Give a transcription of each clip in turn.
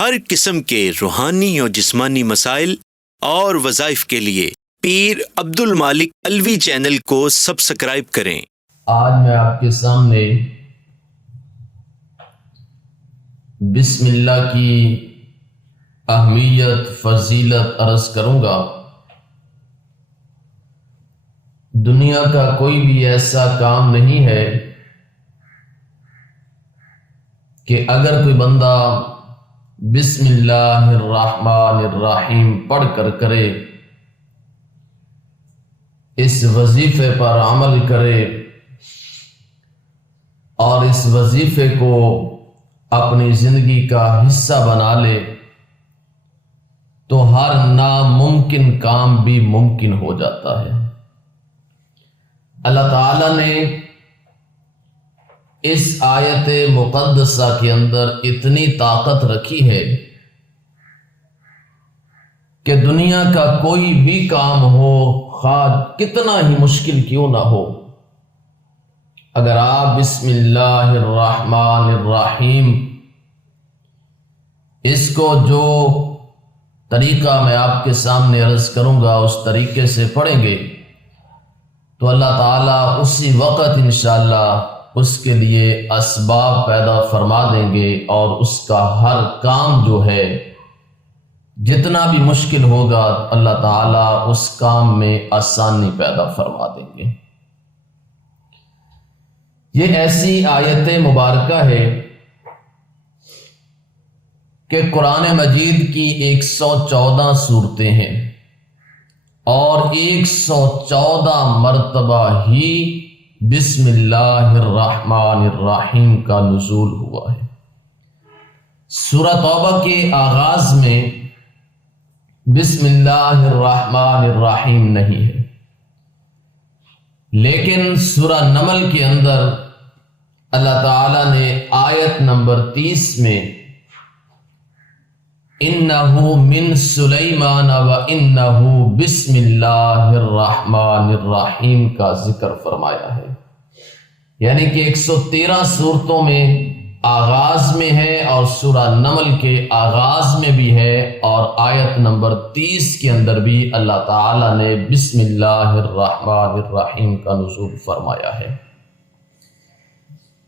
ہر قسم کے روحانی اور جسمانی مسائل اور وظائف کے لیے پیر عبد المالک الوی چینل کو سبسکرائب کریں۔ آج میں آپ کے سامنے بسم اللہ کی اہمیت فضیلت عرض کروں گا۔ دنیا کا کوئی بھی ایسا کام نہیں ہے کہ اگر کوئی بندہ بسم اللہ الرحمن الرحیم پڑھ کر کرے، اس وظیفے پر عمل کرے اور اس وظیفے کو اپنی زندگی کا حصہ بنا لے تو ہر ناممکن کام بھی ممکن ہو جاتا ہے۔ اللہ تعالیٰ نے اس آیت مقدسہ کے اندر اتنی طاقت رکھی ہے کہ دنیا کا کوئی بھی کام ہو، خواہ کتنا ہی مشکل کیوں نہ ہو، اگر آپ بسم اللہ الرحمن الرحیم اس کو جو طریقہ میں آپ کے سامنے عرض کروں گا اس طریقے سے پڑھیں گے تو اللہ تعالیٰ اسی وقت انشاءاللہ اس کے لیے اسباب پیدا فرما دیں گے اور اس کا ہر کام جو ہے جتنا بھی مشکل ہوگا اللہ تعالیٰ اس کام میں آسانی پیدا فرما دیں گے۔ یہ ایسی آیت مبارکہ ہے کہ قرآن مجید کی 114 صورتیں ہیں اور 114 مرتبہ ہی بسم اللہ الرحمن الرحیم کا نزول ہوا ہے۔ سورہ توبہ کے آغاز میں بسم اللہ الرحمن الرحیم نہیں ہے، لیکن سورہ نمل کے اندر اللہ تعالیٰ نے آیت نمبر 30 میں انہو من سلیمان و انہو بسم اللہ الرحمن الرحیم کا ذکر فرمایا ہے، یعنی کہ 113 صورتوں میں آغاز میں ہے اور سورہ نمل کے آغاز میں بھی ہے اور آیت نمبر 30 کے اندر بھی اللہ تعالیٰ نے بسم اللہ الرحمن الرحیم کا نزول فرمایا ہے۔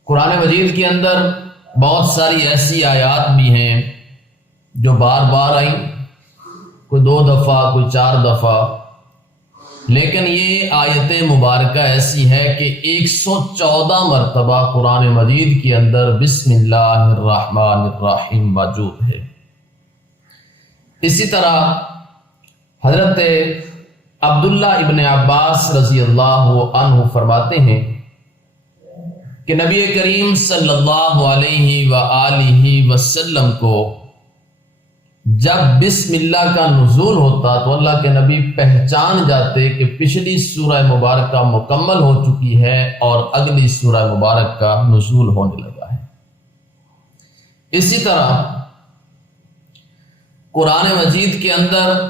قرآن مجید کے اندر بہت ساری ایسی آیات بھی ہیں جو بار بار آئیں، کوئی 2 دفعہ کوئی 4 دفعہ، لیکن یہ آیت مبارکہ ایسی ہے کہ 114 مرتبہ قرآن مجید کے اندر بسم اللہ الرحمن الرحیم موجود ہے۔ اسی طرح حضرت عبداللہ ابن عباس رضی اللہ عنہ فرماتے ہیں کہ نبی کریم صلی اللہ علیہ وآلہ وسلم کو جب بسم اللہ کا نزول ہوتا تو اللہ کے نبی پہچان جاتے کہ پچھلی سورہ مبارکہ مکمل ہو چکی ہے اور اگلی سورہ مبارک کا نزول ہونے لگا ہے۔ اسی طرح قرآن مجید کے اندر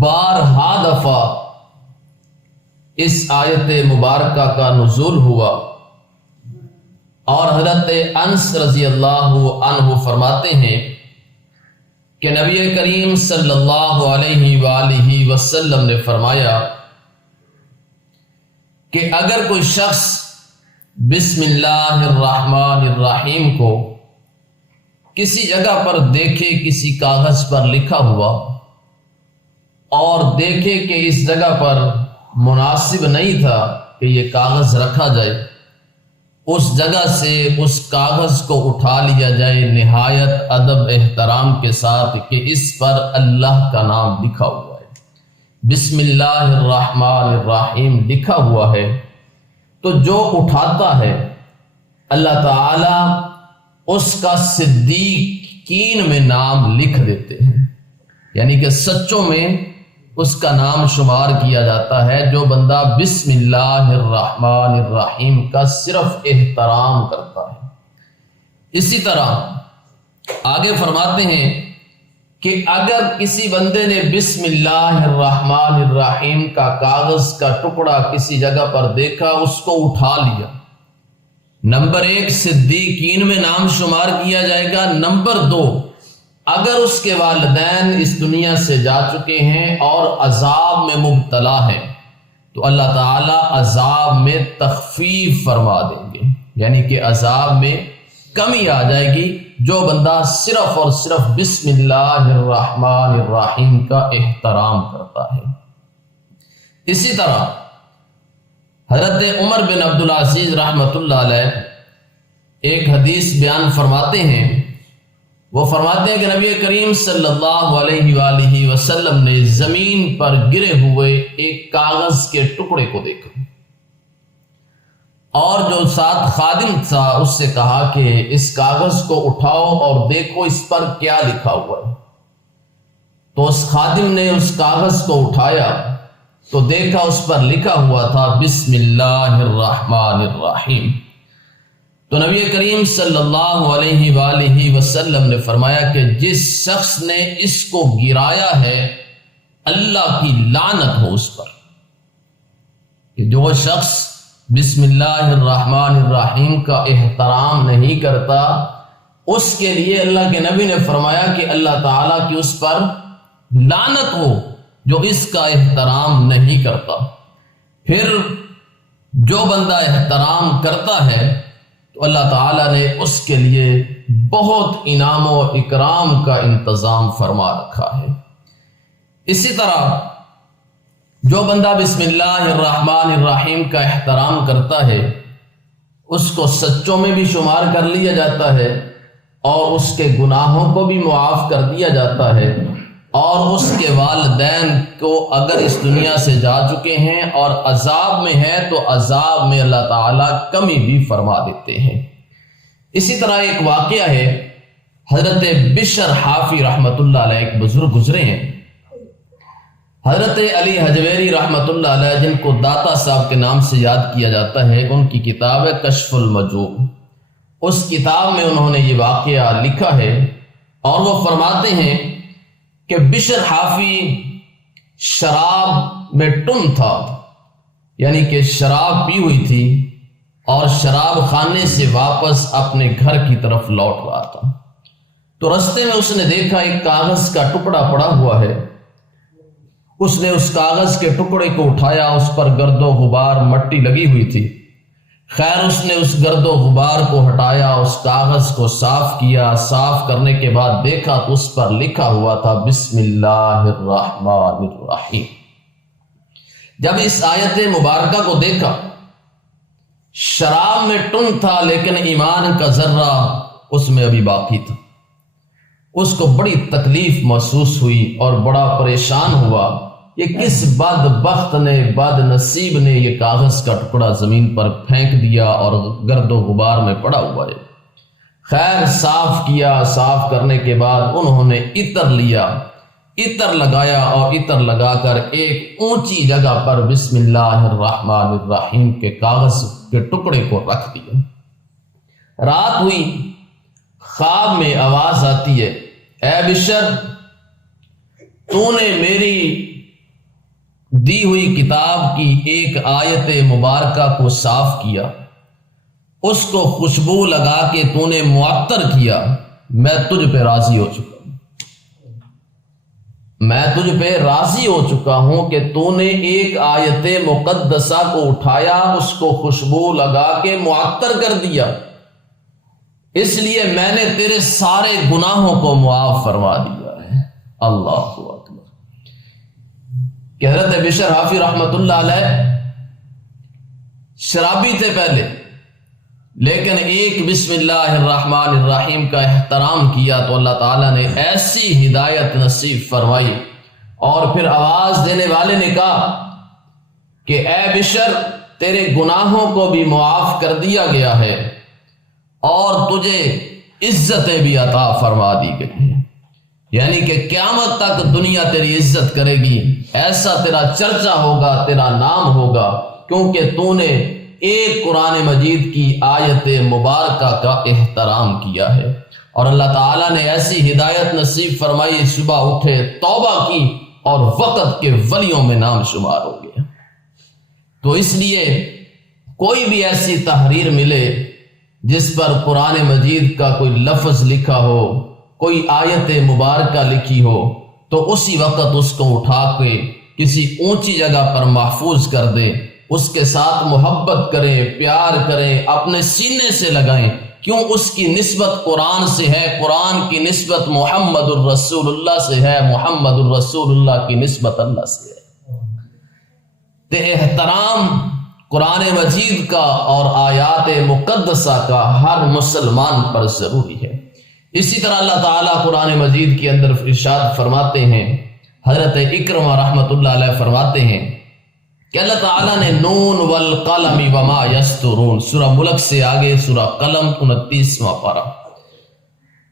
بارہا دفعہ اس آیت مبارکہ کا نزول ہوا اور حضرت انس رضی اللہ عنہ فرماتے ہیں کہ نبی کریم صلی اللہ علیہ وآلہ وسلم نے فرمایا کہ اگر کوئی شخص بسم اللہ الرحمن الرحیم کو کسی جگہ پر دیکھے، کسی کاغذ پر لکھا ہوا، اور دیکھے کہ اس جگہ پر مناسب نہیں تھا کہ یہ کاغذ رکھا جائے، اس جگہ سے اس کاغذ کو اٹھا لیا جائے نہایت ادب احترام کے ساتھ کہ اس پر اللہ کا نام لکھا ہوا ہے، بسم اللہ الرحمن الرحیم لکھا ہوا ہے، تو جو اٹھاتا ہے اللہ تعالیٰ اس کا صدیقین میں نام لکھ دیتے ہیں، یعنی کہ سچوں میں اس کا نام شمار کیا جاتا ہے جو بندہ بسم اللہ الرحمن الرحیم کا صرف احترام کرتا ہے۔ اسی طرح آگے فرماتے ہیں کہ اگر کسی بندے نے بسم اللہ الرحمن الرحیم کا کاغذ کا ٹکڑا کسی جگہ پر دیکھا، اس کو اٹھا لیا نمبر 1 صدیقین میں نام شمار کیا جائے گا۔ نمبر 2 اگر اس کے والدین اس دنیا سے جا چکے ہیں اور عذاب میں مبتلا ہیں تو اللہ تعالیٰ عذاب میں تخفیف فرما دیں گے، یعنی کہ عذاب میں کمی آ جائے گی جو بندہ صرف اور صرف بسم اللہ الرحمن الرحیم کا احترام کرتا ہے۔ اسی طرح حضرت عمر بن عبدالعزیز رحمۃ اللہ علیہ ایک حدیث بیان فرماتے ہیں، وہ فرماتے ہیں کہ نبی کریم صلی اللہ علیہ وآلہ وسلم نے زمین پر گرے ہوئے ایک کاغذ کے ٹکڑے کو دیکھا اور جو ساتھ خادم تھا اس سے کہا کہ اس کاغذ کو اٹھاؤ اور دیکھو اس پر کیا لکھا ہوا ہے۔ تو اس خادم نے اس کاغذ کو اٹھایا تو دیکھا اس پر لکھا ہوا تھا بسم اللہ الرحمن الرحیم۔ تو نبی کریم صلی اللہ علیہ وآلہ وسلم نے فرمایا کہ جس شخص نے اس کو گرایا ہے اللہ کی لعنت ہو اس پر، کہ جو شخص بسم اللہ الرحمن الرحیم کا احترام نہیں کرتا اس کے لیے اللہ کے نبی نے فرمایا کہ اللہ تعالیٰ کی اس پر لعنت ہو جو اس کا احترام نہیں کرتا۔ پھر جو بندہ احترام کرتا ہے تو اللہ تعالیٰ نے اس کے لیے بہت انعام و اکرام کا انتظام فرما رکھا ہے۔ اسی طرح جو بندہ بسم اللہ الرحمن الرحیم کا احترام کرتا ہے اس کو سچوں میں بھی شمار کر لیا جاتا ہے اور اس کے گناہوں کو بھی معاف کر دیا جاتا ہے، اور اس کے والدین کو اگر اس دنیا سے جا چکے ہیں اور عذاب میں ہے تو عذاب میں اللہ تعالیٰ کمی بھی فرما دیتے ہیں۔ اسی طرح ایک واقعہ ہے، حضرت بشر حافی رحمۃ اللہ علیہ ایک بزرگ گزرے ہیں، حضرت علی حجویری رحمۃ اللہ علیہ جن کو داتا صاحب کے نام سے یاد کیا جاتا ہے، ان کی کتاب ہے کشف المجوب۔ اس کتاب میں انہوں نے یہ واقعہ لکھا ہے اور وہ فرماتے ہیں کہ بشر حافی شراب میں ٹن تھا، یعنی کہ شراب پی ہوئی تھی اور شراب خانے سے واپس اپنے گھر کی طرف لوٹ رہا تھا۔ تو رستے میں اس نے دیکھا ایک کاغذ کا ٹکڑا پڑا ہوا ہے، اس نے اس کاغذ کے ٹکڑے کو اٹھایا، اس پر گرد و غبار مٹی لگی ہوئی تھی۔ خیر اس نے اس گرد و غبار کو ہٹایا، اس کاغذ کو صاف کیا، صاف کرنے کے بعد دیکھا تو اس پر لکھا ہوا تھا بسم اللہ الرحمن الرحیم۔ جب اس آیت مبارکہ کو دیکھا، شراب میں ٹن تھا لیکن ایمان کا ذرہ اس میں ابھی باقی تھا، اس کو بڑی تکلیف محسوس ہوئی اور بڑا پریشان ہوا، یہ کس بدبخت نے، بد نصیب نے یہ کاغذ کا ٹکڑا زمین پر پھینک دیا اور گرد و غبار میں پڑا ہوا ہے۔ خیر صاف کیا، صاف کرنے کے بعد انہوں نے عطر لیا، عطر لگایا اور عطر لگا کر ایک اونچی جگہ پر بسم اللہ الرحمن الرحیم کے کاغذ کے ٹکڑے کو رکھ دیا۔ رات ہوئی، خواب میں آواز آتی ہے، اے بشر تو نے میری دی ہوئی کتاب کی ایک آیت مبارکہ کو صاف کیا، اس کو خوشبو لگا کے تو نے معطر کیا، میں تجھ پہ راضی ہو چکا ہوں، میں تجھ پہ راضی ہو چکا ہوں کہ تو نے ایک آیت مقدسہ کو اٹھایا، اس کو خوشبو لگا کے معطر کر دیا، اس لیے میں نے تیرے سارے گناہوں کو معاف فرما دیا ہے۔ اللہ اکبر۔ کہ حضرت بشر حافی رحمۃ اللہ علیہ شرابی تھے پہلے، لیکن ایک بسم اللہ الرحمن الرحیم کا احترام کیا تو اللہ تعالیٰ نے ایسی ہدایت نصیب فرمائی، اور پھر آواز دینے والے نے کہا کہ اے بشر تیرے گناہوں کو بھی معاف کر دیا گیا ہے اور تجھے عزتیں بھی عطا فرما دی گئی ہیں، یعنی کہ قیامت تک دنیا تیری عزت کرے گی، ایسا تیرا چرچا ہوگا، تیرا نام ہوگا، کیونکہ تو نے ایک قرآن مجید کی آیت مبارکہ کا احترام کیا ہے۔ اور اللہ تعالیٰ نے ایسی ہدایت نصیب فرمائی، صبح اٹھے توبہ کی اور وقت کے ولیوں میں نام شمار ہو گیا۔ تو اس لیے کوئی بھی ایسی تحریر ملے جس پر قرآن مجید کا کوئی لفظ لکھا ہو، کوئی آیت مبارکہ لکھی ہو، تو اسی وقت اس کو اٹھا کے کسی اونچی جگہ پر محفوظ کر دیں، اس کے ساتھ محبت کریں، پیار کریں، اپنے سینے سے لگائیں۔ کیوں؟ اس کی نسبت قرآن سے ہے، قرآن کی نسبت محمد الرسول اللہ سے ہے، محمد الرسول اللہ کی نسبت اللہ سے ہے۔ تو احترام قرآن مجید کا اور آیات مقدسہ کا ہر مسلمان پر ضروری ہے۔ اسی طرح اللہ تعالیٰ قرآن مجید کے اندر ارشاد فرماتے ہیں، حضرت اکرمہ رحمۃ اللہ علیہ فرماتے ہیں کہ اللہ تعالیٰ نے نون والقلم وما یسطرون، سورہ ملک سے آگے سورہ قلم 29واں پارہ،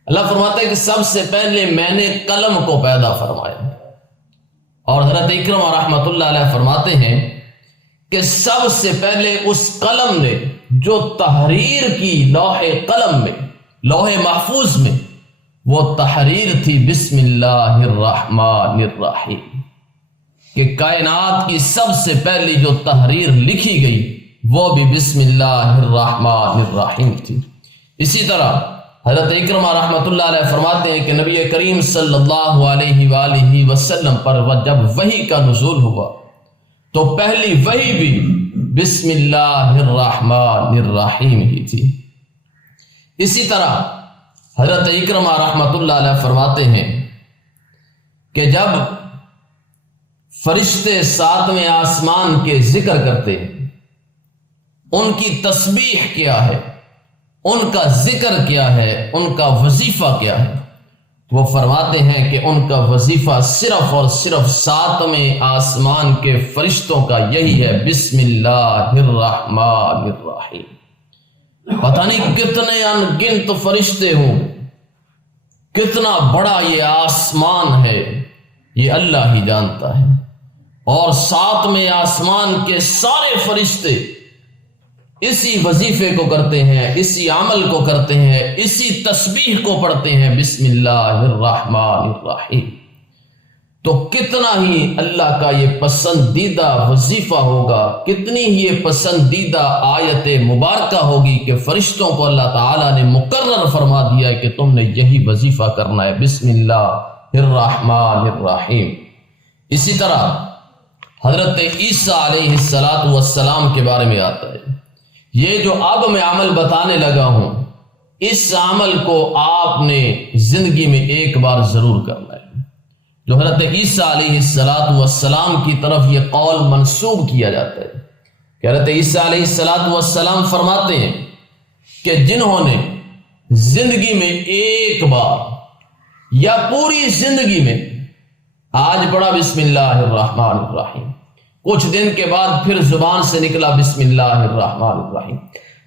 اللہ فرماتے ہیں کہ سب سے پہلے میں نے قلم کو پیدا فرمایا، اور حضرت اکرمہ رحمۃ اللہ علیہ فرماتے ہیں کہ سب سے پہلے اس قلم نے جو تحریر کی لوح قلم میں، لوح محفوظ میں، وہ تحریر تھی بسم اللہ الرحمن الرحیم، کہ کائنات کی سب سے پہلی جو تحریر لکھی گئی وہ بھی بسم اللہ الرحمن الرحیم تھی۔ اسی طرح حضرت اکرمہ رحمۃ اللہ علیہ فرماتے ہیں کہ نبی کریم صلی اللہ علیہ وآلہ وسلم پر جب وحی کا نزول ہوا تو پہلی وحی بھی بسم اللہ الرحمن الرحیم ہی تھی۔ اسی طرح حضرت اکرمہ رحمۃ اللہ علیہ فرماتے ہیں کہ جب فرشتے ساتویں آسمان کے ذکر کرتے ہیں، ان کی تسبیح کیا ہے، ان کا ذکر کیا ہے، ان کا وظیفہ کیا ہے، وہ فرماتے ہیں کہ ان کا وظیفہ صرف اور صرف ساتویں آسمان کے فرشتوں کا یہی ہے، بسم اللہ الرحمن الرحیم۔ پتہ نہیں کتنے ان گنت فرشتے ہوں، کتنا بڑا یہ آسمان ہے، یہ اللہ ہی جانتا ہے، اور ساتویں آسمان کے سارے فرشتے اسی وظیفے کو کرتے ہیں، اسی عمل کو کرتے ہیں، اسی تسبیح کو پڑھتے ہیں، بسم اللہ الرحمن الرحیم۔ تو کتنا ہی اللہ کا یہ پسندیدہ وظیفہ ہوگا، کتنی ہی یہ پسندیدہ آیت مبارکہ ہوگی کہ فرشتوں کو اللہ تعالیٰ نے مقرر فرما دیا ہے کہ تم نے یہی وظیفہ کرنا ہے، بسم اللہ الرحمن الرحیم۔ اسی طرح حضرت عیسیٰ علیہ السلام کے بارے میں آتا ہے، یہ جو اب میں عمل بتانے لگا ہوں، اس عمل کو آپ نے زندگی میں ایک بار ضرور کرنا ہے۔ جو حضرت عیسیٰ علیہ السلام کی طرف یہ قول منسوب کیا جاتا ہے کہ حضرت عیسیٰ علیہ السلام فرماتے ہیں کہ جنہوں نے زندگی میں ایک بار یا پوری زندگی میں آج پڑھا بسم اللہ الرحمن الرحیم، کچھ دن کے بعد پھر زبان سے نکلا بسم اللہ الرحمن الرحیم،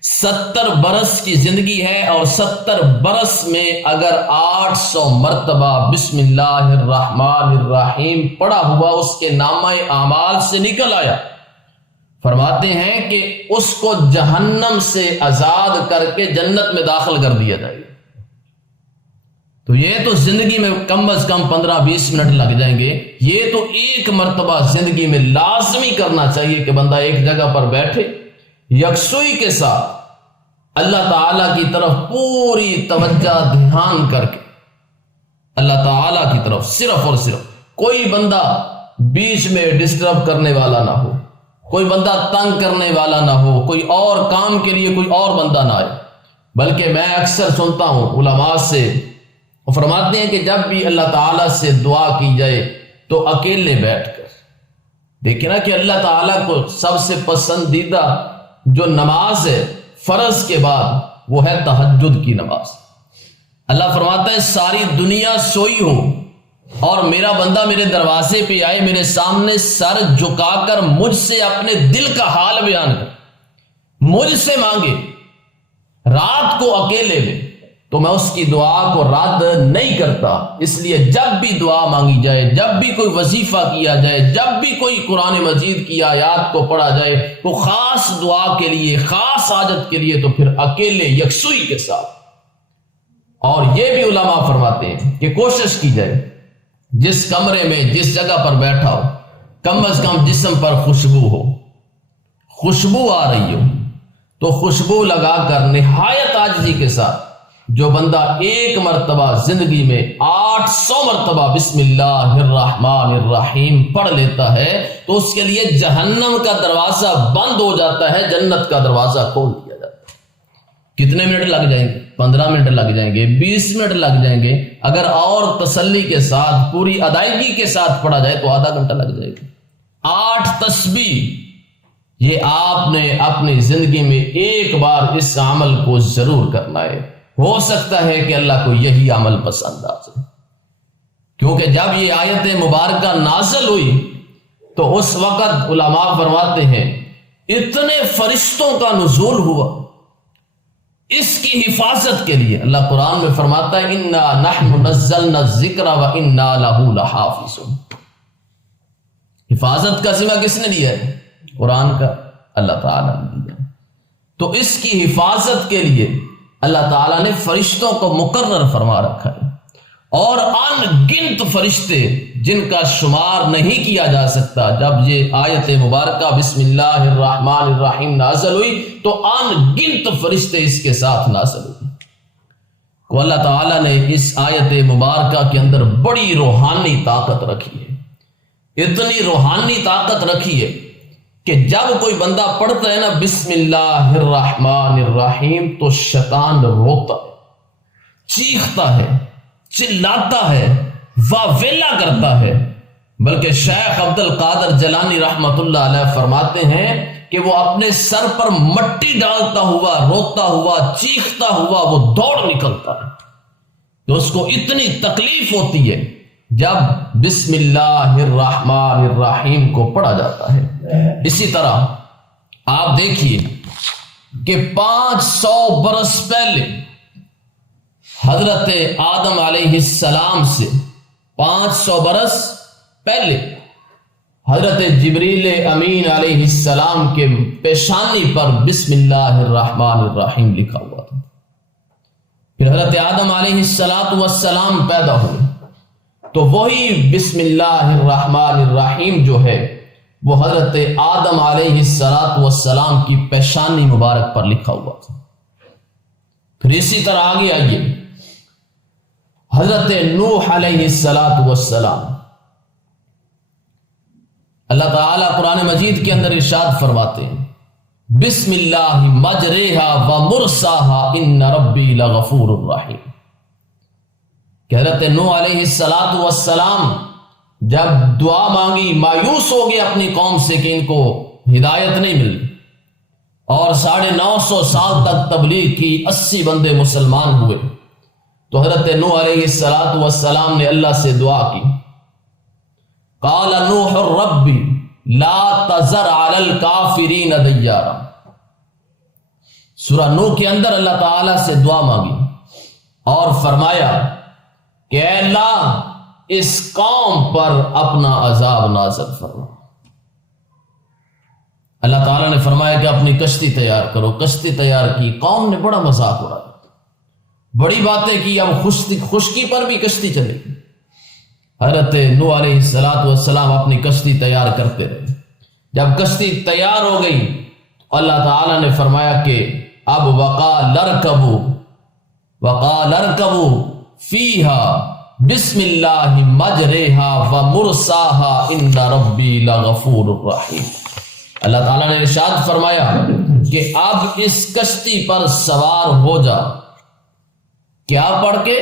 70 برس کی زندگی ہے، اور 70 برس میں اگر 800 مرتبہ بسم اللہ الرحمن الرحیم پڑھا ہوا اس کے نامہ اعمال سے نکل آیا، فرماتے ہیں کہ اس کو جہنم سے آزاد کر کے جنت میں داخل کر دیا جائے گا۔ تو یہ تو زندگی میں کم از کم 15-20 منٹ لگ جائیں گے، یہ تو ایک مرتبہ زندگی میں لازمی کرنا چاہیے کہ بندہ ایک جگہ پر بیٹھے، یکسوئی کے ساتھ اللہ تعالیٰ کی طرف پوری توجہ دھیان کر کے اللہ تعالیٰ کی طرف صرف اور صرف، کوئی بندہ بیچ میں ڈسٹرب کرنے والا نہ ہو، کوئی بندہ تنگ کرنے والا نہ ہو، کوئی اور کام کے لیے کوئی اور بندہ نہ آئے۔ بلکہ میں اکثر سنتا ہوں علماء سے، وہ فرماتے ہیں کہ جب بھی اللہ تعالیٰ سے دعا کی جائے تو اکیلے بیٹھ کر دیکھیں نا کہ اللہ تعالیٰ کو سب سے پسندیدہ جو نماز ہے فرض کے بعد وہ ہے تہجد کی نماز۔ اللہ فرماتا ہے ساری دنیا سوئی ہو اور میرا بندہ میرے دروازے پہ آئے، میرے سامنے سر جھکا کر مجھ سے اپنے دل کا حال بیان کر، مجھ سے مانگے، رات کو اکیلے لے، تو میں اس کی دعا کو رد نہیں کرتا۔ اس لیے جب بھی دعا مانگی جائے، جب بھی کوئی وظیفہ کیا جائے، جب بھی کوئی قرآن مجید کی آیات کو پڑھا جائے تو خاص دعا کے لیے، خاص حاجت کے لیے تو پھر اکیلے یکسوئی کے ساتھ۔ اور یہ بھی علماء فرماتے ہیں کہ کوشش کی جائے جس کمرے میں جس جگہ پر بیٹھا ہو کم از کم جسم پر خوشبو ہو، خوشبو آ رہی ہو، تو خوشبو لگا کر نہایت عاجزی کے ساتھ جو بندہ ایک مرتبہ زندگی میں 800 مرتبہ بسم اللہ الرحمن الرحیم پڑھ لیتا ہے تو اس کے لیے جہنم کا دروازہ بند ہو جاتا ہے، جنت کا دروازہ کھول دیا جاتا ہے۔ کتنے منٹ لگ جائیں گے؟ 15 منٹ لگ جائیں گے، 20 منٹ لگ جائیں گے، اگر اور تسلی کے ساتھ پوری ادائیگی کے ساتھ پڑھا جائے تو آدھا گھنٹہ لگ جائے گا۔ 8 تسبیح، یہ آپ نے اپنی زندگی میں ایک بار اس عمل کو ضرور کرنا ہے۔ ہو سکتا ہے کہ اللہ کو یہی عمل پسند آ جائے، کیونکہ جب یہ آیت مبارکہ نازل ہوئی تو اس وقت علماء فرماتے ہیں اتنے فرشتوں کا نزول ہوا اس کی حفاظت کے لیے۔ اللہ قرآن میں فرماتا ہے اِنَّا نَحْنُ نَزَّلْنَا الذِّكْرَ وَإِنَّا لَهُ لَحَافِظُونَ۔ حفاظت کا ذمہ کس نے لیا ہے؟ قرآن کا اللہ تعالیٰ نے دیا۔ تو اس کی حفاظت کے لیے اللہ تعالیٰ نے فرشتوں کو مقرر فرما رکھا ہے، اور ان گنت فرشتے جن کا شمار نہیں کیا جا سکتا۔ جب یہ آیت مبارکہ بسم اللہ الرحمن الرحیم نازل ہوئی تو ان گنت فرشتے اس کے ساتھ نازل ہوئے۔ کو اللہ تعالیٰ نے اس آیت مبارکہ کے اندر بڑی روحانی طاقت رکھی ہے، اتنی روحانی طاقت رکھی ہے کہ جب کوئی بندہ پڑھتا ہے نا بسم اللہ الرحمن الرحیم تو شیطان روتا ہے، چیختا ہے، چلاتا ہے، واویلا کرتا ہے۔ بلکہ شیخ عبد القادر جیلانی رحمۃ اللہ علیہ فرماتے ہیں کہ وہ اپنے سر پر مٹی ڈالتا ہوا، روتا ہوا، چیختا ہوا وہ دوڑ نکلتا ہے، تو اس کو اتنی تکلیف ہوتی ہے جب بسم اللہ الرحمن الرحیم کو پڑھا جاتا ہے۔ اسی طرح آپ دیکھیے کہ 500 برس پہلے حضرت آدم علیہ السلام سے 500 برس پہلے حضرت جبریل امین علیہ السلام کے پیشانی پر بسم اللہ الرحمن الرحیم لکھا ہوا تھا۔ پھر حضرت آدم علیہ السلام پیدا ہوئے تو وہی بسم اللہ الرحمن الرحیم جو ہے وہ حضرت آدم علیہ السلام کی پیشانی مبارک پر لکھا ہوا تھا۔ پھر اسی طرح آگے آئیے، حضرت نوح علیہ السلام، اللہ تعالیٰ قرآن مجید کے اندر ارشاد فرماتے ہیں بسم اللہ مجریہا و مرساہا ان ربی لغفور الرحیم، کہ حضرت نوح علیہ السلام جب دعا مانگی، مایوس ہو گئے اپنی قوم سے کہ ان کو ہدایت نہیں ملی، اور 950 سال تک تبلیغ کی، 80 بندے مسلمان ہوئے، تو حضرت نوح علیہ السلام نے اللہ سے دعا کی، قال نوح الرب لا تذر علی الکافرین دیارا۔ سورہ نوح کے اندر اللہ تعالیٰ سے دعا مانگی اور فرمایا کہ اے اللہ اس قوم پر اپنا عذاب نازل فرما۔ اللہ تعالیٰ نے فرمایا کہ اپنی کشتی تیار کرو، کشتی تیار کی، قوم نے بڑا مذاق اڑایا، بڑی باتیں کی، اب خشکی پر بھی کشتی چلے گی۔ حضرت نوح علیہ السلام اپنی کشتی تیار کرتے رہے، جب کشتی تیار ہو گئی اللہ تعالیٰ نے فرمایا کہ اب وقال ارکبوا فیہا بسم اللہ مجریہا و مرساہا ان ربی لغفور الرحیم۔ اللہ تعالیٰ نے ارشاد فرمایا کہ اب اس کشتی پر سوار ہو جا، کیا پڑھ کے؟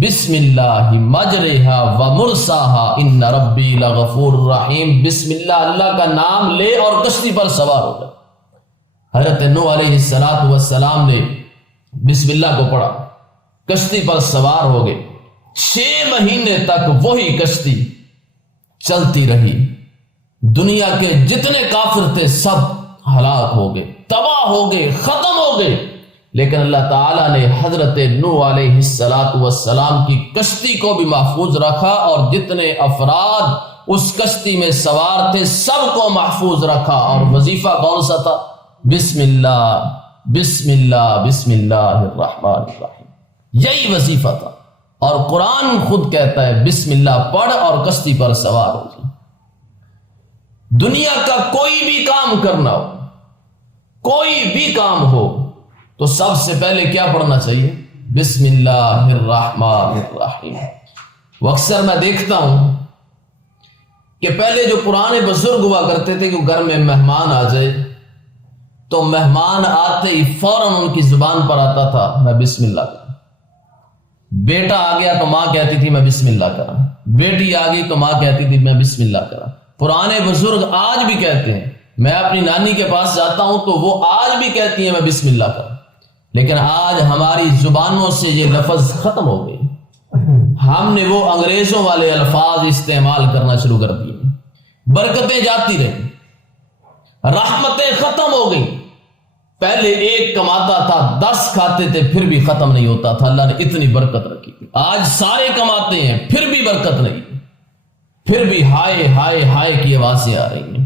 بسم اللہ مجریہا و مرساہا ان ربی لغفور الرحیم، بسم اللہ، اللہ کا نام لے اور کشتی پر سوار ہو جا۔ حضرت نوح علیہ السلام نے بسم اللہ کو پڑھا، کشتی پر سوار ہو گئے، 6 مہینے تک وہی کشتی چلتی رہی، دنیا کے جتنے کافر تھے سب ہلاک ہو گئے، تباہ ہو گئے، ختم ہو گئے، لیکن اللہ تعالیٰ نے حضرت نوح علیہ السلام کی کشتی کو بھی محفوظ رکھا، اور جتنے افراد اس کشتی میں سوار تھے سب کو محفوظ رکھا۔ اور وظیفہ کون سا تھا؟ بسم اللہ بسم اللہ بسم اللہ الرحمن الرحیم، یہی وظیفہ تھا۔ اور قرآن خود کہتا ہے بسم اللہ پڑھ اور کشتی پر سوار ہو جائے۔ دنیا کا کوئی بھی کام کرنا ہو، کوئی بھی کام ہو تو سب سے پہلے کیا پڑھنا چاہیے؟ بسم اللہ الرحمن الرحیم۔ وہ اکثر میں دیکھتا ہوں کہ پہلے جو پرانے بزرگ ہوا کرتے تھے کہ گھر میں مہمان آ جائے تو مہمان آتے ہی فوراً ان کی زبان پر آتا تھا میں بسم اللہ کروں۔ بیٹا آ گیا تو ماں کہتی تھی میں بسم اللہ کرا، بیٹی آ گئی تو ماں کہتی تھی میں بسم اللہ کرا۔ پرانے بزرگ آج بھی کہتے ہیں، میں اپنی نانی کے پاس جاتا ہوں تو وہ آج بھی کہتی ہیں میں بسم اللہ کرا، لیکن آج ہماری زبانوں سے یہ لفظ ختم ہو گئے، ہم نے وہ انگریزوں والے الفاظ استعمال کرنا شروع کر دیے، برکتیں جاتی رہی، رحمتیں ختم ہو گئی۔ پہلے ایک کماتا تھا 10 کھاتے تھے پھر بھی ختم نہیں ہوتا تھا، اللہ نے اتنی برکت رکھی۔ آج سارے کماتے ہیں پھر بھی برکت نہیں، پھر بھی ہائے ہائے ہائے کی آوازیں آ رہی ہیں۔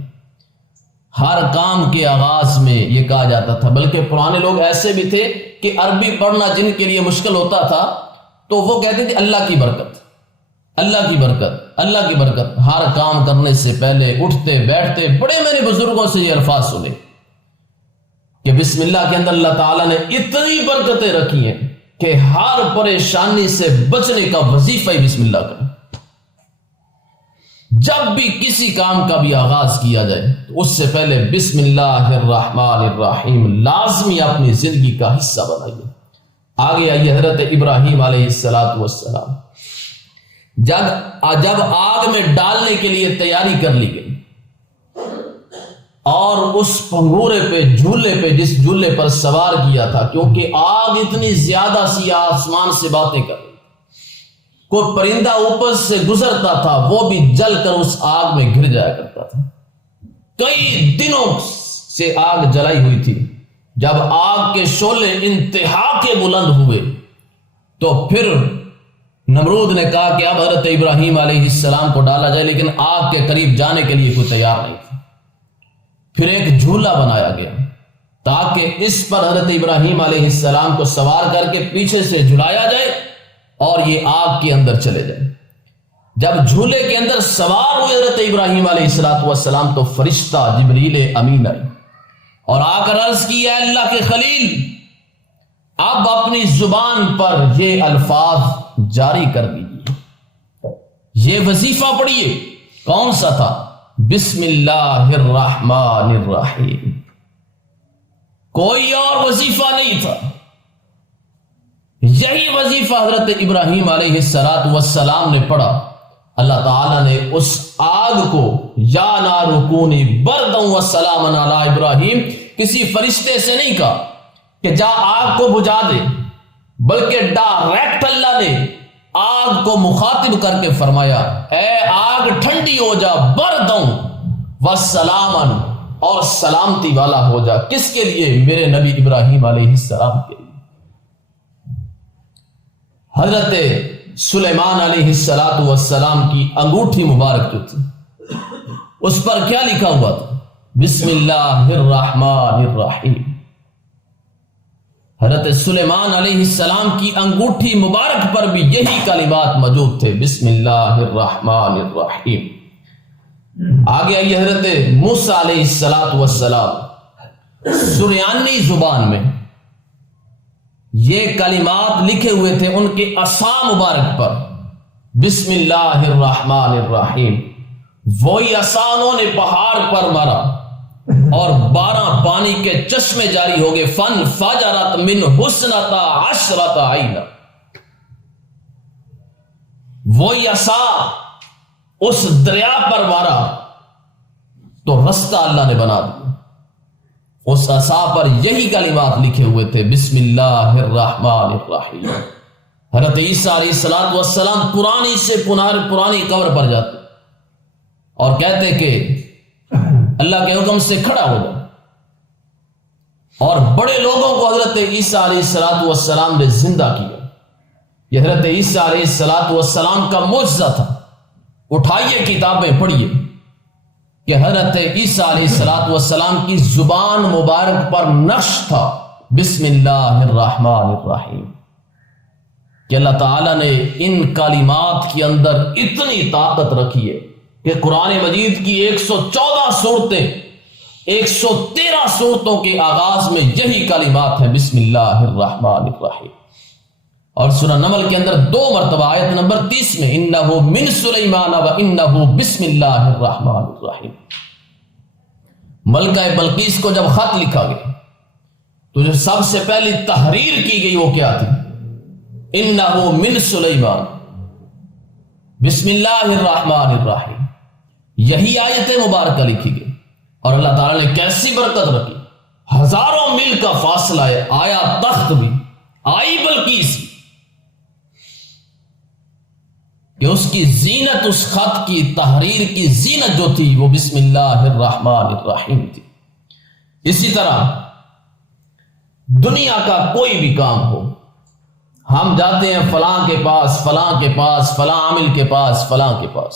ہر کام کے آغاز میں یہ کہا جاتا تھا، بلکہ پرانے لوگ ایسے بھی تھے کہ عربی پڑھنا جن کے لیے مشکل ہوتا تھا تو وہ کہتے تھے اللہ کی برکت، اللہ کی برکت، اللہ کی برکت۔ ہر کام کرنے سے پہلے اٹھتے بیٹھتے بڑے میں نے بزرگوں سے یہ الفاظ سنے کہ بسم اللہ کے اندر اللہ تعالیٰ نے اتنی برکتیں رکھی ہیں کہ ہر پریشانی سے بچنے کا وظیفہ ہی بسم اللہ کریں۔ جب بھی کسی کام کا بھی آغاز کیا جائے تو اس سے پہلے بسم اللہ الرحمن الرحیم لازمی اپنی زندگی کا حصہ بنائیے۔ آگے آئیے حضرت ابراہیم علیہ السلام، جب آگ میں ڈالنے کے لیے تیاری کر لی گئی اور اس پنگورے پہ جھولے پہ جس جھولے پر سوار کیا تھا، کیونکہ آگ اتنی زیادہ سی آسمان سے باتیں کر رہی، کوئی پرندہ اوپر سے گزرتا تھا وہ بھی جل کر اس آگ میں گر جایا کرتا تھا۔ کئی دنوں سے آگ جلائی ہوئی تھی، جب آگ کے شعلے انتہا کے بلند ہوئے تو پھر نمرود نے کہا کہ اب حضرت ابراہیم علیہ السلام کو ڈالا جائے، لیکن آگ کے قریب جانے کے لیے کوئی تیار نہیں تھا۔ پھر ایک جھولا بنایا گیا تاکہ اس پر حضرت ابراہیم علیہ السلام کو سوار کر کے پیچھے سے جھلایا جائے اور یہ آگ کے اندر چلے جائے۔ جب جھولے کے اندر سوار ہوئے حضرت ابراہیم علیہ السلام تو فرشتہ جبریل امین آئی اور آ کر عرض کی اے اللہ کے خلیل، اب اپنی زبان پر یہ الفاظ جاری کر دیجیے، یہ وظیفہ پڑھیے۔ کون سا تھا؟ بسم اللہ الرحمن الرحیم۔ کوئی اور وظیفہ نہیں تھا، یہی وظیفہ حضرت ابراہیم علیہ السلام نے پڑھا۔ اللہ تعالیٰ نے اس آگ کو یا نار کونی بردا وسلاما علی ابراہیم کسی فرشتے سے نہیں کہا کہ جا آگ کو بجھا دے، بلکہ ڈائریکٹ اللہ نے آگ کو مخاطب کر کے فرمایا اے آگ ٹھنڈی ہو جا، بردا وسلاما، اور سلامتی والا ہو جا۔ کس کے لیے؟ میرے نبی ابراہیم علیہ السلام کے لیے۔ حضرت سلیمان علیہ السلام کی انگوٹھی مبارک جو تھی اس پر کیا لکھا ہوا تھا؟ بسم اللہ الرحمن الرحیم۔ حضرت سلیمان علیہ السلام کی انگوٹھی مبارک پر بھی یہی کلمات موجود تھے، بسم اللہ الرحمن الرحیم۔ آگے آئیے حضرت موسیٰ علیہ السلام، سریانی زبان میں یہ کلمات لکھے ہوئے تھے ان کے عصا مبارک پر، بسم اللہ الرحمن الرحیم۔ وہی عصا انہوں نے پہاڑ پر مارا اور 12 پانی کے چشمے جاری ہو گئے، فن فجرت من حسنتا عشرت عینا۔ وہی عصا اس دریا پر مارا تو رستہ اللہ نے بنا دیا۔ اس عصا پر یہی کلمات لکھے ہوئے تھے، بسم اللہ الرحمن الرحیم۔ حضرت عیسیٰ علیہ السلام پرانی سے پرانی قبر پر جاتے اور کہتے کہ اللہ کے حکم سے کھڑا ہو جائے، اور بڑے لوگوں کو حضرت عیسیٰ علیہ السلام نے زندہ کیا۔ یہ حضرت عیسیٰ علیہ السلام کا معجزہ تھا۔ اٹھائیے کتابیں پڑھیے کہ حضرت عیسیٰ علیہ السلام کی زبان مبارک پر نقش تھا بسم اللہ الرحمن الرحیم، کہ اللہ تعالیٰ نے ان کلمات کے اندر اتنی طاقت رکھی ہے کہ قرآن مجید کی 114 صورتیں 113 سورتوں کے آغاز میں یہی کلمات ہیں، بسم اللہ الرحمن الرحیم۔ اور سورہ نمل کے اندر 2 مرتبہ آیت نمبر 30 میں انہ من سلیمان و انہ بسم اللہ الرحمن الرحیم۔ ملکہ بلقیس کو جب خط لکھا گیا تو جو سب سے پہلی تحریر کی گئی وہ کیا تھی؟ انہ من سلیمان بسم اللہ الرحمن الرحیم، یہی آیت مبارکہ لکھی گئی۔ اور اللہ تعالیٰ نے کیسی برکت رکھی، ہزاروں میل کا فاصلہ ہے، آیا تخت بھی، آئی بلقیس بھی، کہ اس کی زینت، اس خط کی تحریر کی زینت جو تھی وہ بسم اللہ الرحمن الرحیم تھی۔ اسی طرح دنیا کا کوئی بھی کام ہو، ہم جاتے ہیں فلاں کے پاس، فلاں کے پاس، فلاں عامل کے پاس، فلاں کے پاس،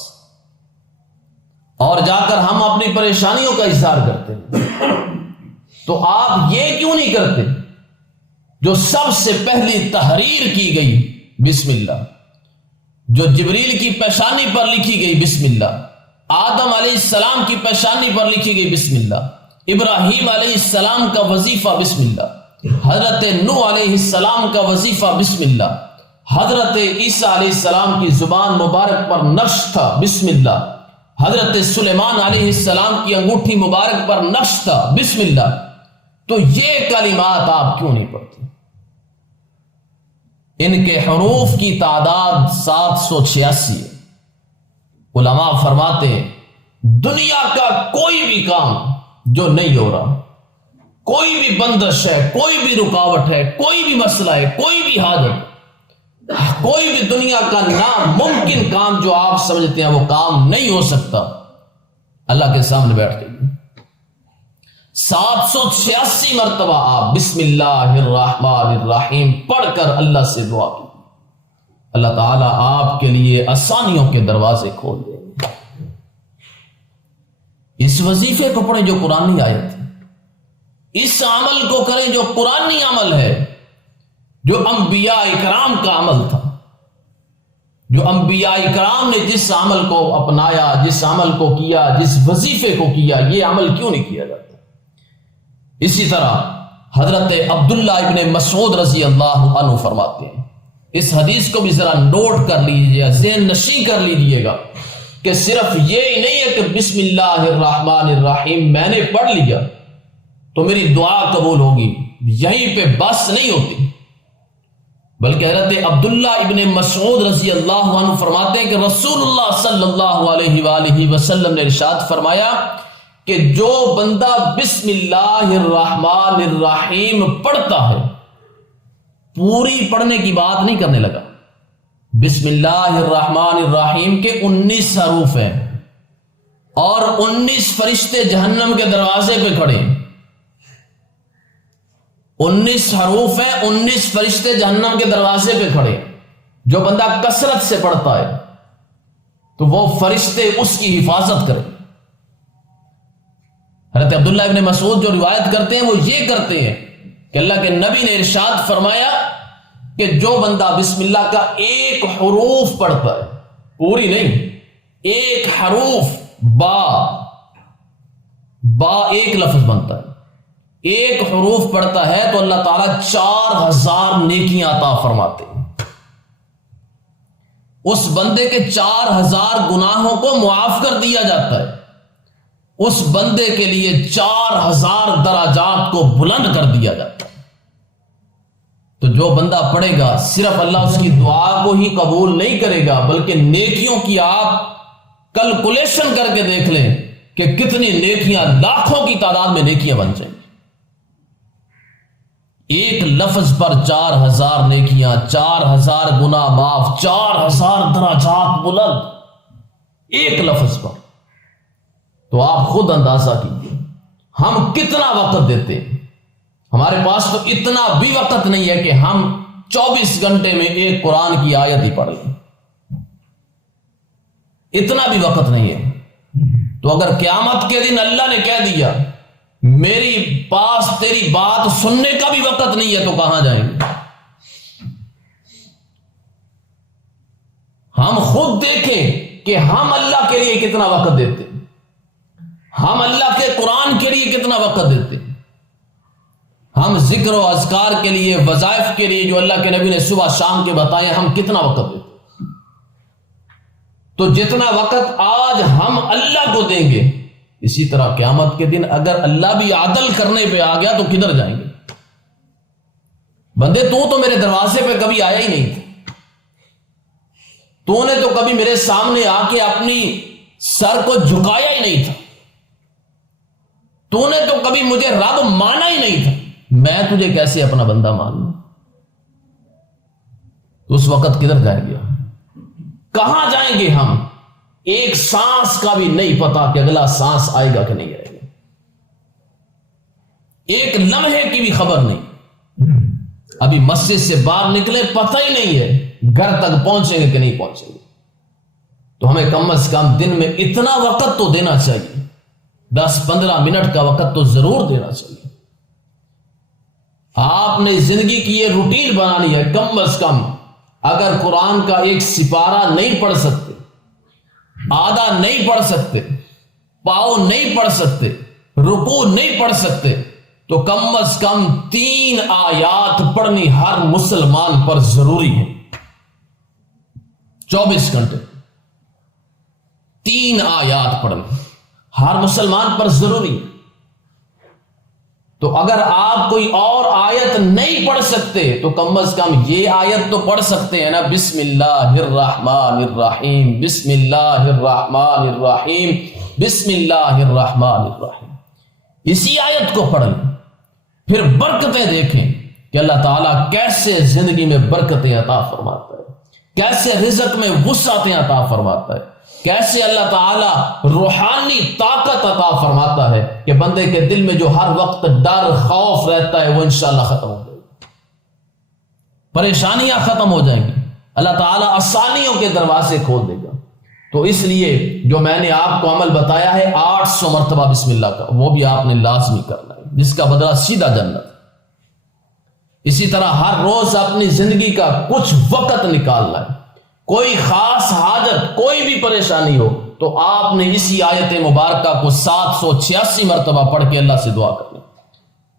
اور جا کر ہم اپنی پریشانیوں کا اظہار کرتے ہیں۔ تو آپ یہ کیوں نہیں کرتے جو سب سے پہلی تحریر کی گئی بسم اللہ، جو جبریل کی پیشانی پر لکھی گئی بسم اللہ، آدم علیہ السلام کی پیشانی پر لکھی گئی بسم اللہ، ابراہیم علیہ السلام کا وظیفہ بسم اللہ، حضرت نوح علیہ السلام کا وظیفہ بسم اللہ، حضرت عیسیٰ علیہ السلام کی زبان مبارک پر نقش تھا بسم اللہ، حضرت سلیمان علیہ السلام کی انگوٹھی مبارک پر نقش تھا بسم اللہ۔ تو یہ کلمات آپ کیوں نہیں پڑھتے؟ ان کے حروف کی تعداد 786 ہے۔ علماء فرماتے ہیں دنیا کا کوئی بھی کام جو نہیں ہو رہا، کوئی بھی بندش ہے، کوئی بھی رکاوٹ ہے، کوئی بھی مسئلہ ہے، کوئی بھی حاجت، کوئی بھی دنیا کا ناممکن کام جو آپ سمجھتے ہیں وہ کام نہیں ہو سکتا، اللہ کے سامنے بیٹھ کے 786 مرتبہ آپ بسم اللہ الرحمن الرحیم پڑھ کر اللہ سے دعا کی، اللہ تعالیٰ آپ کے لیے آسانیوں کے دروازے کھول دیں گے۔ اس وظیفے کو پڑھیں جو قرآنی آیت ہے، اس عمل کو کریں جو قرآنی عمل ہے، جو انبیاء اکرام کا عمل تھا، جو انبیاء اکرام نے جس عمل کو اپنایا، جس عمل کو کیا، جس وظیفے کو کیا، یہ عمل کیوں نہیں کیا جاتا؟ اسی طرح حضرت عبداللہ ابن مسعود رضی اللہ عنہ فرماتے ہیں، اس حدیث کو بھی ذرا نوٹ کر لیجیے، ذہن نشین کر لیجیے گا کہ صرف یہ ہی نہیں ہے کہ بسم اللہ الرحمن الرحیم میں نے پڑھ لیا تو میری دعا قبول ہوگی، یہیں پہ بس نہیں ہوتی، بلکہ حضرت عبداللہ ابن مسعود رضی اللہ عنہ فرماتے ہیں کہ رسول اللہ صلی اللہ علیہ وآلہ وسلم نے ارشاد فرمایا کہ جو بندہ بسم اللہ الرحمن الرحیم پڑھتا ہے، پوری پڑھنے کی بات نہیں کرنے لگا، بسم اللہ الرحمن الرحیم کے 19 حروف ہیں اور 19 فرشتے جہنم کے دروازے پہ کھڑے ہیں، 19 حروف ہیں، 19 فرشتے جہنم کے دروازے پہ کھڑے۔ جو بندہ کثرت سے پڑھتا ہے تو وہ فرشتے اس کی حفاظت کریں۔ حضرت عبداللہ ابن مسعود جو روایت کرتے ہیں وہ یہ کرتے ہیں کہ اللہ کے نبی نے ارشاد فرمایا کہ جو بندہ بسم اللہ کا ایک حروف پڑھتا ہے، پوری نہیں، ایک حروف، با ایک لفظ بنتا ہے، ایک حروف پڑھتا ہے تو اللہ تعالیٰ 4000 نیکیاں عطا فرماتے ہیں، اس بندے کے 4000 گناہوں کو معاف کر دیا جاتا ہے، اس بندے کے لیے 4000 درجات کو بلند کر دیا جاتا ہے۔ تو جو بندہ پڑھے گا صرف اللہ اس کی دعا کو ہی قبول نہیں کرے گا، بلکہ نیکیوں کی آپ کیلکولیشن کر کے دیکھ لیں کہ کتنی نیکیاں، لاکھوں کی تعداد میں نیکیاں بن جائیں گی۔ ایک لفظ پر 4000 نیکیاں، 4000 گناہ معاف، 4000 درجات بلند، ایک لفظ پر۔ تو آپ خود اندازہ کیجیے ہم کتنا وقت دیتے ہیں۔ ہمارے پاس تو اتنا بھی وقت نہیں ہے کہ ہم 24 گھنٹے میں ایک قرآن کی آیت ہی پڑھ لیں، اتنا بھی وقت نہیں ہے۔ تو اگر قیامت کے دن اللہ نے کہہ دیا میری پاس تیری بات سننے کا بھی وقت نہیں ہے تو کہاں جائیں گے؟ ہم خود دیکھیں کہ ہم اللہ کے لیے کتنا وقت دیتے ہیں۔ ہم اللہ کے قرآن کے لیے کتنا وقت دیتے ہیں؟ ہم ذکر و اذکار کے لیے، وظائف کے لیے جو اللہ کے نبی نے صبح شام کے بتائے، ہم کتنا وقت دیتے ہیں؟ تو جتنا وقت آج ہم اللہ کو دیں گے، اسی طرح قیامت کے دن اگر اللہ بھی عدل کرنے پہ آ گیا تو کدھر جائیں گے؟ بندے تو میرے دروازے پہ کبھی آیا ہی نہیں تھا، تو نے تو کبھی میرے سامنے آ کے اپنی سر کو جھکایا ہی نہیں تھا، تو نے تو کبھی مجھے رب مانا ہی نہیں تھا، میں تجھے کیسے اپنا بندہ مان لوں؟ تو اس وقت کدھر جائیں گے؟ کہاں جائیں گے ہم؟ ایک سانس کا بھی نہیں پتا کہ اگلا سانس آئے گا کہ نہیں آئے گا، ایک لمحے کی بھی خبر نہیں، ابھی مسجد سے باہر نکلے پتہ ہی نہیں ہے گھر تک پہنچیں گے کہ نہیں پہنچیں گے۔ تو ہمیں کم از کم دن میں اتنا وقت تو دینا چاہیے، 10-15 منٹ کا وقت تو ضرور دینا چاہیے۔ آپ نے زندگی کی یہ روٹین بنانی ہے، کم از کم اگر قرآن کا ایک سپارہ نہیں پڑھ سکتے، آدھا نہیں پڑھ سکتے، پاؤ نہیں پڑھ سکتے، رکوع نہیں پڑھ سکتے، تو کم از کم 3 آیات پڑھنی ہر مسلمان پر ضروری ہے۔ 24 گھنٹے 3 آیات پڑھنی ہر مسلمان پر ضروری ہے۔ تو اگر آپ کوئی اور آیت نہیں پڑھ سکتے تو کم از کم یہ آیت تو پڑھ سکتے ہیں نا، بسم اللہ الرحمن الرحیم، بسم اللہ الرحمن الرحیم، بسم اللہ الرحمن الرحیم، اسی آیت کو پڑھ لیں، پھر برکتیں دیکھیں کہ اللہ تعالیٰ کیسے زندگی میں برکتیں عطا فرماتا ہے، کیسے رزق میں وسعتیں عطا فرماتا ہے، کیسے اللہ تعالیٰ روحانی طاقت عطا فرماتا ہے کہ بندے کے دل میں جو ہر وقت ڈر خوف رہتا ہے وہ انشاءاللہ ختم ہو جائے گا، پریشانیاں ختم ہو جائیں گی، اللہ تعالیٰ آسانیوں کے دروازے کھول دے گا۔ تو اس لیے جو میں نے آپ کو عمل بتایا ہے 800 مرتبہ بسم اللہ کا، وہ بھی آپ نے لازمی کرنا ہے، جس کا بدلہ سیدھا جنت۔ اسی طرح ہر روز اپنی زندگی کا کچھ وقت نکالنا ہے، کوئی خاص حاجت، کوئی بھی پریشانی ہو تو آپ نے اسی آیت مبارکہ کو 786 مرتبہ پڑھ کے اللہ سے دعا کرنی،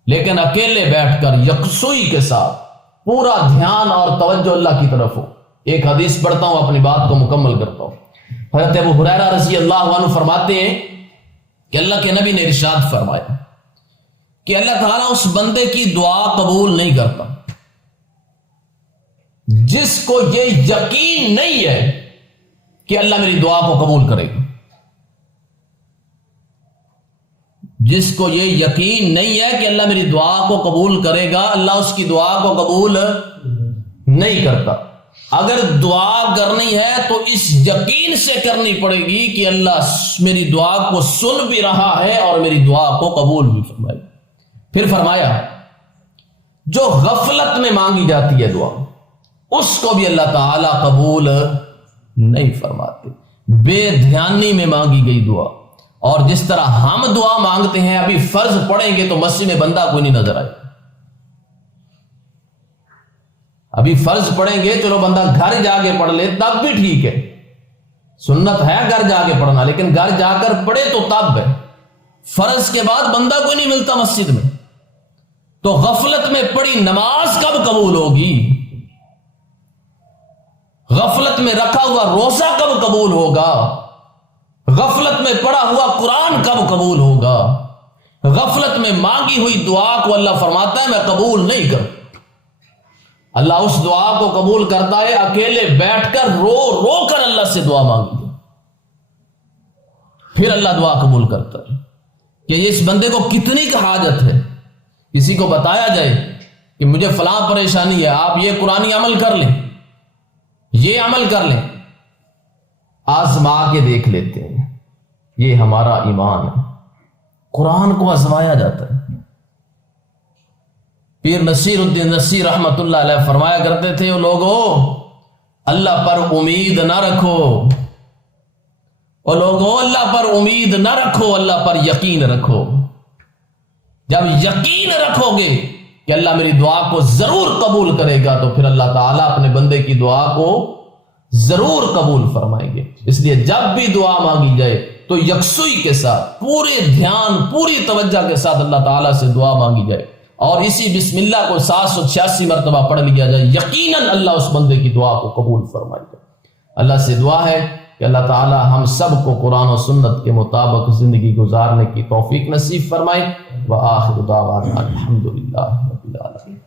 لیکن اکیلے بیٹھ کر یکسوئی کے ساتھ پورا دھیان اور توجہ اللہ کی طرف ہو۔ ایک حدیث پڑھتا ہوں، اپنی بات کو مکمل کرتا ہوں۔ حضرت ابو ہریرہ رضی اللہ عنہ فرماتے ہیں کہ اللہ کے نبی نے ارشاد فرمایا کہ اللہ تعالیٰ اس بندے کی دعا قبول نہیں کرتا جس کو یہ یقین نہیں ہے کہ اللہ میری دعا کو قبول کرے گا، جس کو یہ یقین نہیں ہے کہ اللہ میری دعا کو قبول کرے گا، اللہ اس کی دعا کو قبول نہیں کرتا۔ اگر دعا کرنی ہے تو اس یقین سے کرنی پڑے گی کہ اللہ میری دعا کو سن بھی رہا ہے اور میری دعا کو قبول بھی فرمائے۔ پھر فرمایا جو غفلت میں مانگی جاتی ہے دعا، اس کو بھی اللہ تعالیٰ قبول نہیں فرماتے۔ بے دھیانی میں مانگی گئی دعا، اور جس طرح ہم دعا مانگتے ہیں، ابھی فرض پڑھیں گے تو مسجد میں بندہ کوئی نہیں نظر آئے، ابھی فرض پڑھیں گے چلو بندہ گھر جا کے پڑھ لے تب بھی ٹھیک ہے، سنت ہے گھر جا کے پڑھنا، لیکن گھر جا کر پڑھے تو تب ہے، فرض کے بعد بندہ کوئی نہیں ملتا مسجد میں، تو غفلت میں پڑھی نماز کب قبول ہوگی؟ غفلت میں رکھا ہوا روزہ کب قبول ہوگا؟ غفلت میں پڑھا ہوا قرآن کب قبول ہوگا؟ غفلت میں مانگی ہوئی دعا کو اللہ فرماتا ہے میں قبول نہیں کروں۔ اللہ اس دعا کو قبول کرتا ہے اکیلے بیٹھ کر رو رو کر اللہ سے دعا مانگی، پھر اللہ دعا قبول کرتا ہے کہ اس بندے کو کتنی کا حاجت ہے۔ کسی کو بتایا جائے کہ مجھے فلاں پریشانی ہے، آپ یہ قرآنی عمل کر لیں، یہ عمل کر لیں، آزما کے دیکھ لیتے ہیں، یہ ہمارا ایمان ہے۔ قرآن کو آزمایا جاتا ہے۔ پیر نصیر الدین نصیر رحمت اللہ علیہ فرمایا کرتے تھے وہ لوگوں اللہ پر امید نہ رکھو، وہ لوگوں اللہ پر امید نہ رکھو، اللہ پر یقین رکھو۔ جب یقین رکھو گے کہ اللہ میری دعا کو ضرور قبول کرے گا تو پھر اللہ تعالیٰ اپنے بندے کی دعا کو ضرور قبول فرمائیں گے۔ اس لیے جب بھی دعا مانگی جائے تو یکسوئی کے ساتھ، پورے دھیان، پوری توجہ کے ساتھ اللہ تعالیٰ سے دعا مانگی جائے، اور اسی بسم اللہ کو 786 مرتبہ پڑھ لیا جائے، یقیناً اللہ اس بندے کی دعا کو قبول فرمائے گا۔ اللہ سے دعا ہے کہ اللہ تعالیٰ ہم سب کو قرآن و سنت کے مطابق زندگی گزارنے کی توفیق نصیب فرمائے۔ وآخر دعوانا الحمدللہ رب العالمین۔